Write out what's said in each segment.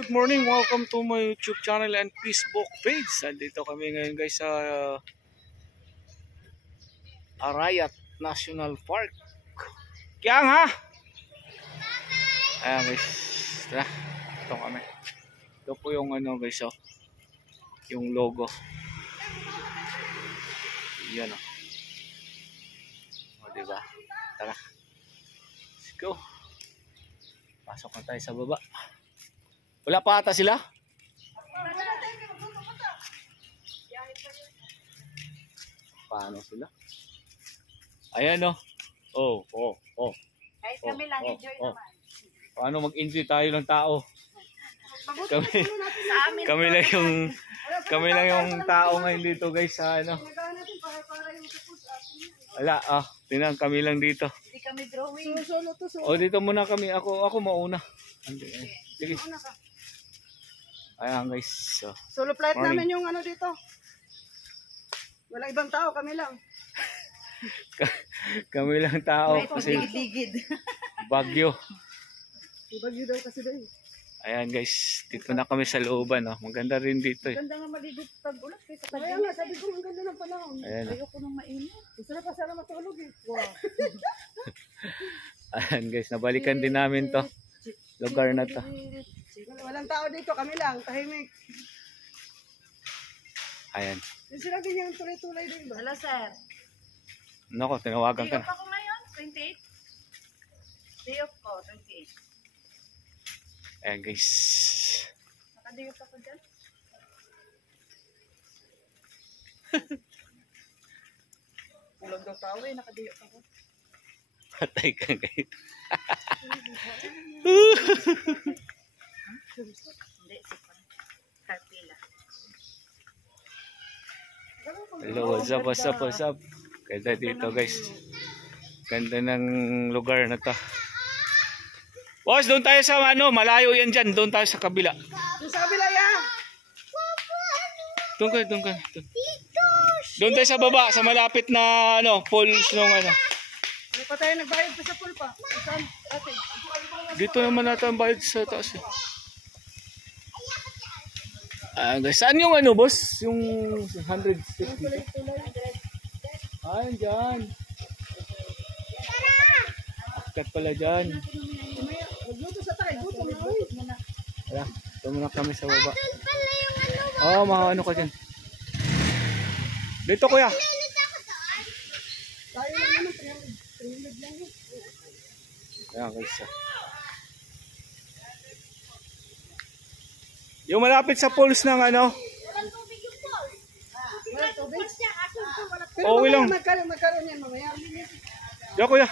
Good morning, welcome to my YouTube channel and Facebook page. Andito kami ngayon guys sa Arayat National Park. Kiyang ha? Ayan guys, tara, ito kami. Ito po yung ano guys, oh, yung logo. Yan oh. O diba? Tara, let's go. Pasok na tayo sa baba. Wala pa ata sila? Paano sila? Ayan o. Oh. Kahit kami lang, enjoy naman. Paano mag-enjoy tayo ng tao? Sa amin. Kami lang yung tao ngayon dito guys sa ano. Wala, tingnan kami lang dito. Hindi kami drawing. O dito muna kami, ako mauna. Sige. Ayan guys. Solo flight Morning. namin yung ano dito. Walang ibang tao, kami lang. Kami lang tao kasi Digid. bagyo. Ibagyo daw kasi daw. Ayan guys, dito na kami sa looban. Maganda rin dito. Ganda nga maligo pag ulat kaysa pag Kaya nga, sabi ko, ang ganda ng panahon. Ayan. ayoko nang mainit. Gusto na pa sana matulog eh. Wow. Ayan guys, nabalikan din namin to. Lugar na to. Walang tao dito, kami lang, tahimik. Ayan. Yung sinabi niya yung tulay-tulay din ba? Hello sir. Nako, tinawagan Day ka off na. ako ngayon, 28. Day off ko, 28. Ayan guys. Naka-day off ako dyan. Kulang daw tao eh, naka-day off ako. Patay ka guys. Hindi, sipan. Carpila. Hello, what's up? Ganda dito guys. Ganda ng lugar na to. Boss, doon tayo sa ano, malayo yan dyan. Doon tayo sa kabila. Yung sa kabila yan. Doon ka. Doon tayo sa baba, sa malapit na ano, falls nung ano. Ano pa tayo nagbayad pa sa pool pa? Saan? Ate. Dito naman natin ang bayad sa taas eh. Guys, saan yung ano boss? Yung 100 stick dito? Ayan dyan. Akat pala dyan. Magluto sa tayo. Gutom na uy. Wala, ito muna kami sa baba. Oo, mga ano ka dyan. Dito kuya. Tayo lang naman, 300 lang yun. Ayan guys. Yung malapit sa falls ng ano. Walang tubig. Pero Oo, mamaya lang. magkaroon yan mamaya. Diyan kuya.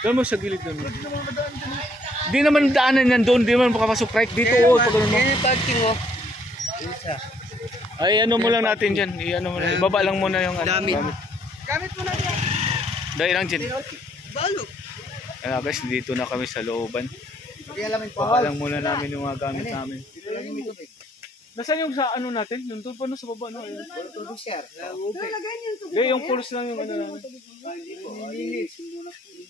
Doon mo sa gilid doon. Di naman daanan yan doon. Di naman makapasok right dito. Pag ano mo. parking oh. Ay ano mo lang natin dyan. I-ano mo lang. Ibaba lang muna yung ano. Gamit mo na yan. Dahil lang dyan. Balo. Ayan guys, dito na kami sa looban. Baba lang muna namin yung mga gamit namin. Nasaan yung sa ano natin? Yung doon pa no, sa baba no? Ayan. Pero lagay niyo yung tubig. Hindi, yung pulse lang yung ano namin.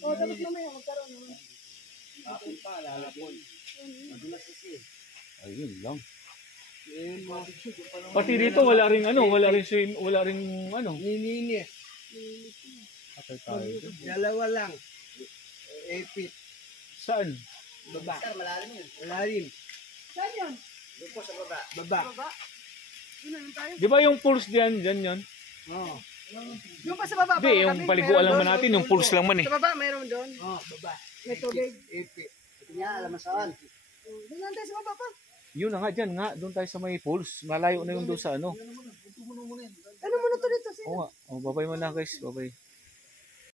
O, dapat mamaya magkaroon naman. Ayun lang. Pati dito wala ring ano, wala ring ano. Nini. Patay tayo. Dalawa lang. Epit. Saan? Baba. Malalim yun. Malalim. Saan yun? Doon po sa baba. Baba. Yun na yun tayo. Di ba yung pulse diyan yan? Oo. Yung pa sa baba. Hindi, yung paliguan lang man natin, yung pulse lang man eh. Sa baba, mayroon doon. Oo, baba. May tubig. Epit. Kanya, alam mo saan? Doon lang tayo sa baba pa. Yun na nga dyan nga, doon tayo sa may pulse. Malayo na yung doon sa ano. Ano muna to dito? Oo nga, babay mo na guys, babay.